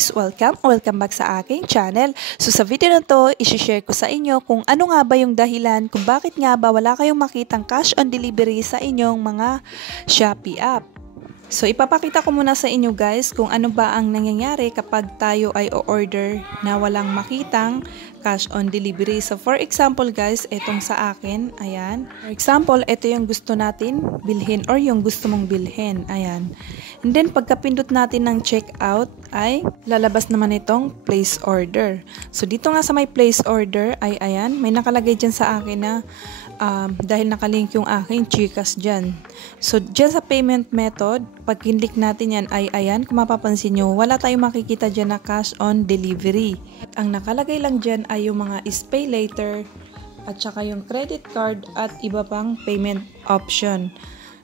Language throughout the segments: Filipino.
guys! Welcome back sa aking channel. So sa video na to, isi-share ko sa inyo kung ano nga ba yung dahilan kung bakit nga ba wala kayong makitang cash on delivery sa inyong mga Shopee app. So ipapakita ko muna sa inyo guys kung ano ba ang nangyayari kapag tayo ay o-order na walang makitang cash on delivery. So for example guys, itong sa akin, ayan. For example, ito yung gusto natin bilhin or yung gusto mong bilhin, ayan. And then pagkapindot natin ng checkout ay lalabas naman itong place order. So dito nga sa may place order ay ayan, may nakalagay dyan sa akin na dahil nakalink yung aking Gcash dyan. So dyan sa payment method, pag kinlik natin yan ay ayan, kung mapapansin nyo, wala tayong makikita dyan na cash on delivery. At ang nakalagay lang dyan ay yung mga is pay later at saka yung credit card at iba pang payment option.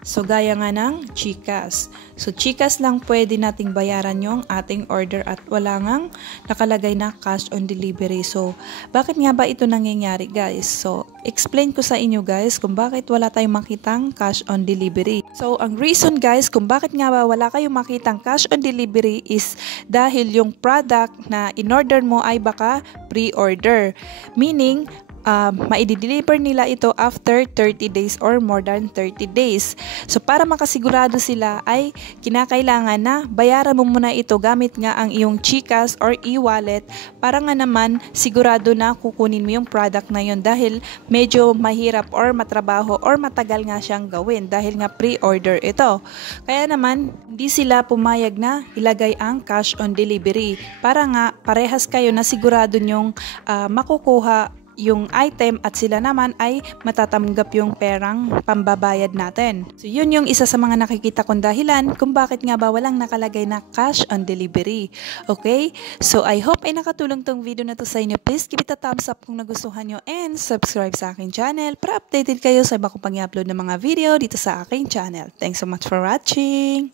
So, gaya nga ng Gcash. So, Gcash lang pwede nating bayaran yung ating order at wala ngang nakalagay na cash on delivery. So, bakit nga ba ito nangyayari guys? So, explain ko sa inyo guys kung bakit wala tayong makitang cash on delivery. So, ang reason guys kung bakit nga ba wala kayong makitang cash on delivery is dahil yung product na in-order mo ay baka pre-order. Meaning, maidi-deliver nila ito after 30 days or more than 30 days. So, para makasigurado sila ay kinakailangan na bayaran mo muna ito gamit nga ang iyong Gcash or e-wallet para nga naman sigurado na kukunin mo yung product na yun dahil medyo mahirap or matrabaho or matagal nga siyang gawin dahil nga pre-order ito. Kaya naman, hindi sila pumayag na ilagay ang cash on delivery para nga parehas kayo na sigurado nyong makukuha yung item at sila naman ay matatanggap yung perang pambabayad natin. So yun yung isa sa mga nakikita kong dahilan kung bakit nga ba walang nakalagay na cash on delivery. Okay? So I hope ay nakatulong tong video na to sa inyo. Please give it a thumbs up kung nagustuhan nyo and subscribe sa aking channel para updated kayo sa iba kong pang-i-upload ng mga video dito sa aking channel. Thanks so much for watching!